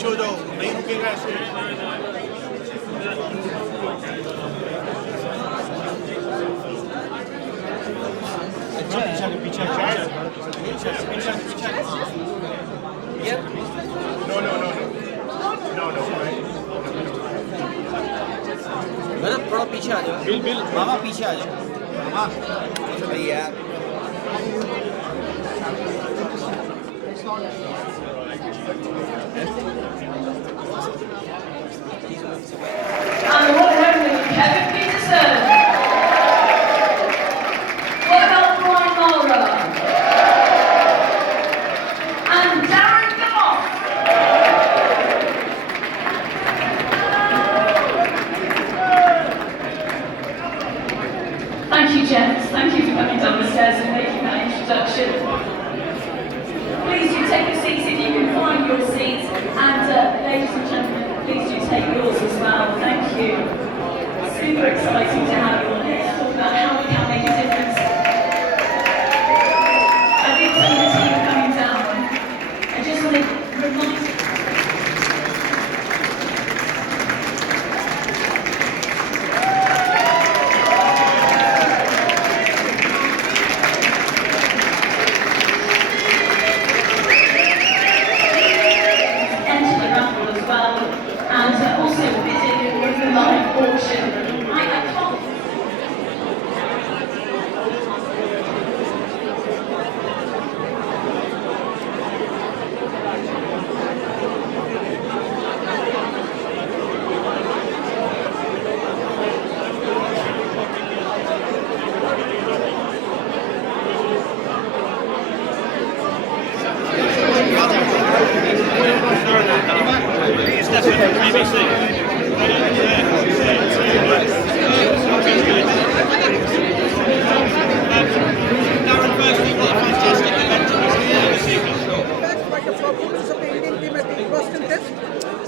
पीछे जाओ नहीं रुकेगा ऐसे पीछे मतलब थोड़ा पीछे आ जाओ बिल मामा पीछे आ जाओ मामा भैया And the one and only Kevin Pietersen. What about Brian Mulder? And Darren Goff. Thank you, gents. Thank you for coming down the stairs and making that introduction. Please do take your seats if you can find your seats. And ladies and gentlemen, please do take yours as well. Thank you. Super exciting to have you on here to talk about how we can make a difference. I think some of the team are coming down. I just want to remind you.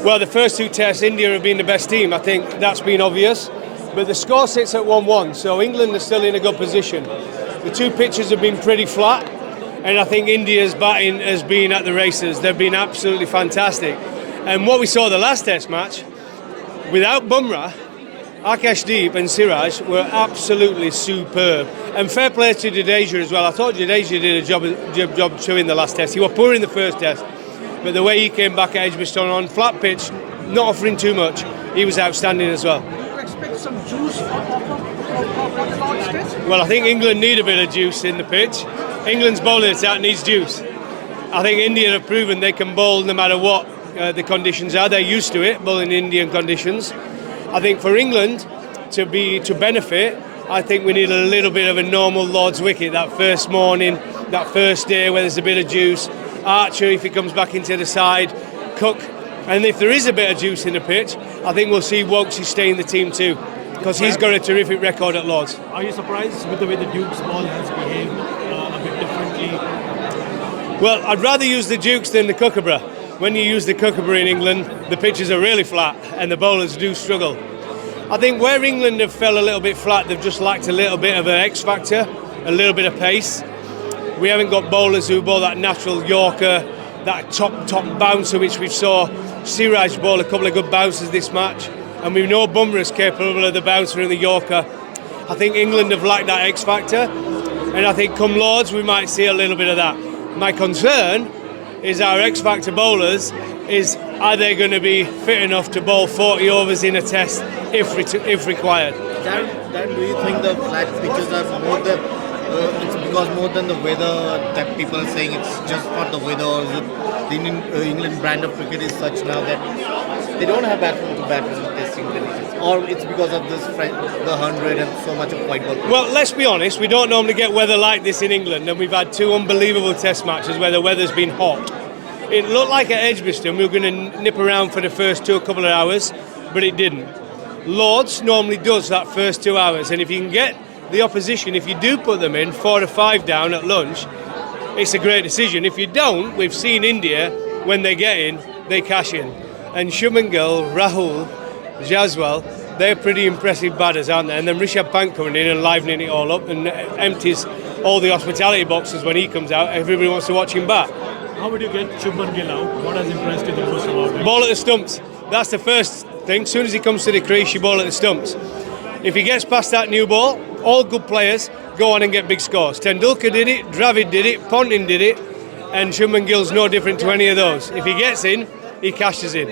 Well, the first two tests, India have been the best team. I think that's been obvious. But the score sits at 1-1, so England is still in a good position. The two pitches have been pretty flat, and I think India's batting has been at the races. They've been absolutely fantastic. And what we saw the last test match, without Bumrah, Akashdeep and Siraj were absolutely superb. And fair play to Jadeja as well. I thought Jadeja did a job too in the last test. He was poor in the first test, but the way he came back at Edgbaston on flat pitch, not offering too much, he was outstanding as well. Do you expect some juice for the Lord's test? Well, I think England need a bit of juice in the pitch. England's bowling attack needs juice. I think India have proven they can bowl no matter what the conditions are. They're used to it, bowling in Indian conditions. I think for England to benefit, I think we need a little bit of a normal Lord's wicket that first morning, that first day where there's a bit of juice. Archer, if he comes back into the side, Cook, and if there is a bit of juice in the pitch, I think we'll see Woakesy stay in the team too, because he's got a terrific record at Lords. Are you surprised with the way the Duke's ball has behaved a bit differently? Well, I'd rather use the Dukes than the Kookaburra. When you use the Kookaburra in England, the pitches are really flat and the bowlers do struggle. I think where England have fell a little bit flat, they've just lacked a little bit of an X factor, a little bit of pace. We haven't got bowlers who bowl that natural Yorker, that top bouncer which we saw Siraj bowl a couple of good bouncers this match, and we know Bumrah is capable of the bouncer and the Yorker. I think England have lacked that X factor, and I think come Lords we might see a little bit of that. My concern is our X factor bowlers is, are they going to be fit enough to bowl 40 overs in a test if required? Dan, do you think the flat pitches are more than it's because more than the weather that people are saying it's just not the weather, or is it the England brand of cricket is such now that they don't have batsmen to bat in testing conditions, or it's because of this the 100 and so much of white ball? Well, let's be honest, we don't normally get weather like this in England, and we've had two unbelievable test matches where the weather's been hot. It looked like at Edgbaston we were going to nip around for the first couple of hours, but it didn't. Lords normally does that first 2 hours, and if you can get the opposition, if you do put them in 4 to 5 down at lunch, it's a great decision. If you don't, we've seen India, when they get in, they cash in. And Shubman Gill, Rahul, Jaswal, they're pretty impressive batters, aren't they? And then Rishabh Pant coming in and livening it all up and empties all the hospitality boxes when he comes out. Everybody wants to watch him bat. How would you get Shubman Gill out? What has impressed you the most about him? Ball at the stumps. That's the first thing. As soon as he comes to the crease, you ball at the stumps. If he gets past that new ball, all good players go on and get big scores. Tendulkar did it, Dravid did it, Ponting did it, and Shubman Gill's no different to any of those. If he gets in, he cashes in.